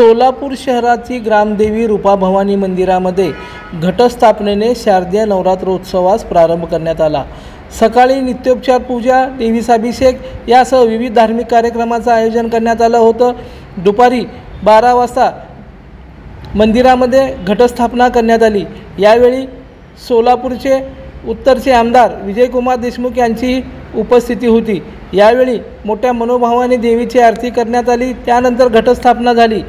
सोलापूर शहराची ग्रामदेवी रूपाभवानी मंदिरामध्ये घटस्थापनेने शारदीय नवरात्रोत्सवास प्रारंभ करण्यात आला। सकाळी नित्योपचार पूजा, देवीसाभिषेक यासह विविध धार्मिक कार्यक्रमांचं आयोजन करण्यात आलं होतं। दुपारी 12 वाजता मंदिरामध्ये घटस्थापना करण्यात आली। यावेळी सोलापूरचे उत्तरचे आमदार विजयकुमार देशमुख यांची उपस्थिती होती। यावेळी मोठ्या मनोभावाने देवीची आरती करण्यात आली। त्यानंतर घटस्थापना झाली।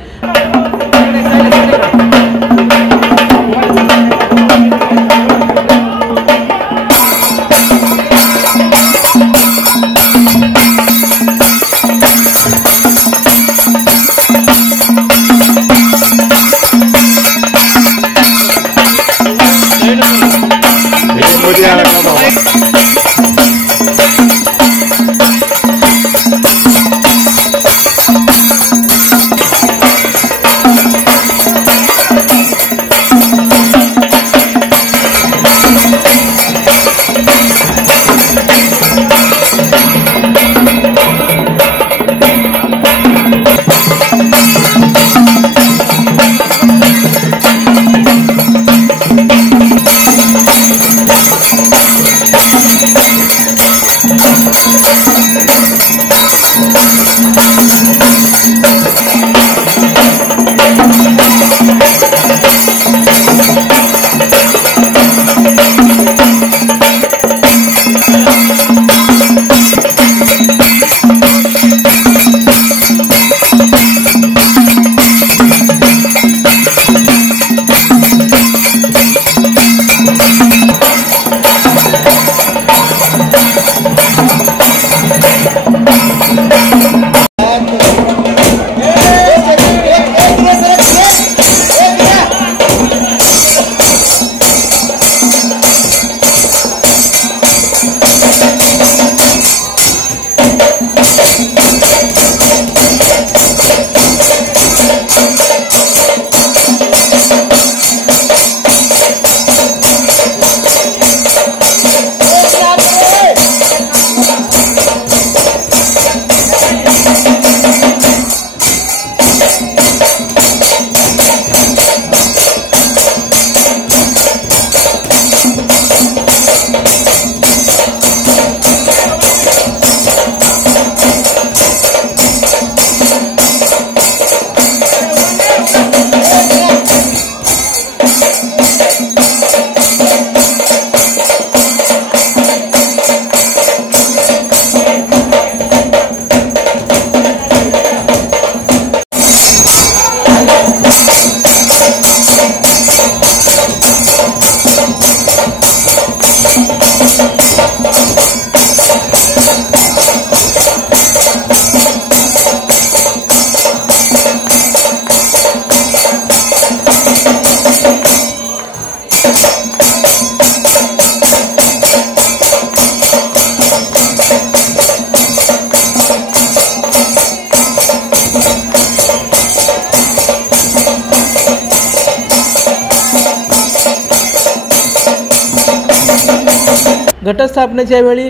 घटस्थापनेच्या वेळी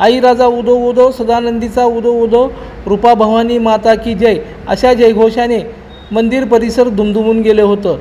आई राजा उदो उदो, सदानंदीचा उदो उदो, रूपा भवानी माता की जय अशा जयघोषाने मंदिर परिसर दुमदुमून गेले होतं।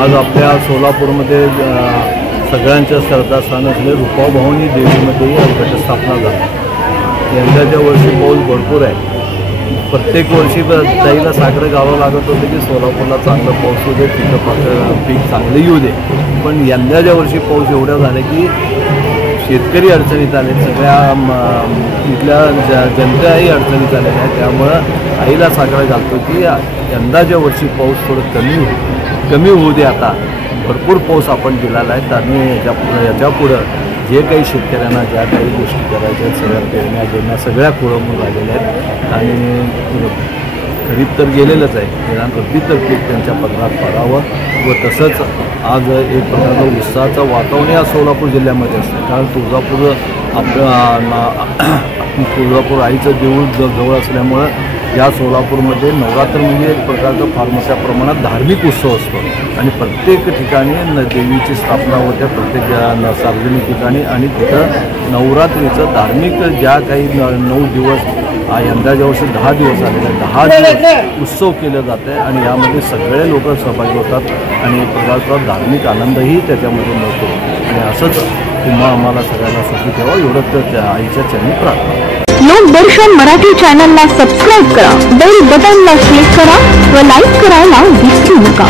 आज आपल्या सोलापूरमध्ये सगळ्यांच्या श्रद्धास्थान असलेल्या रूपाभवानी देवीमध्ये घटस्थापना झाली। यंदाच्या वर्षी पाऊस भरपूर आहे। प्रत्येक वर्षी ताईला साकडं घालावं लागत होतं की सोलापूरला चांगलं पाऊस होऊ दे, पीक चांगलं येऊ दे, पण यंदाच्या वर्षी पाऊस एवढा झाला की शेतकरी अडचणीत आले, सगळ्या इथल्या जनताही अडचणीत आलेल्या आहे। त्यामुळं आईला साकडं घालतो की यंदाच्या वर्षी पाऊस थोडं कमी होऊ दे। आता भरपूर पाऊस आपण दिलेला आहे आणि याच्यापुढं जे काही शेतकऱ्यांना ज्या काही गोष्टी करायच्या आहेत सगळ्या पेरण्या गेल्या सगळ्या खोळंबून राहिलेल्या आहेत आणि खरीप तर गेलेलंच आहे, निदान रब्बी तर पीक त्यांच्या पदरात पडावं व तसंच आज एक प्रकारचं उत्साहाचं वातावरण या सोलापूर जिल्ह्यामध्ये असतं। कारण तुळजापूर आईचं देऊळ जवळ असल्यामुळं या सोलापूरमध्ये नवरात्र म्हणजे एक प्रकारचं फार मोठ्या प्रमाणात धार्मिक उत्सव असतो आणि प्रत्येक ठिकाणी देवीची स्थापना होते, प्रत्येक सार्वजनिक ठिकाणी, आणि तिथं नवरात्रीचं धार्मिक ज्या काही 9 दिवस यंदाच्या वर्षी 10 दिवस आलेले 10 दिवस उत्सव केलं जातं आहे आणि यामध्ये सगळे लोक सहभागी होतात आणि एक प्रकारचा धार्मिक आनंदही त्याच्यामध्ये मिळतो आणि असंच तुम्हा आम्हाला सगळ्यांना सुखी ठेवा एवढंच आईच्या चरणी प्रार्थना। लोकदर्शन मराठी चॅनलला सबस्क्राईब करा, बेल बटनला क्लिक करा व लाईक करायला विसरू नका।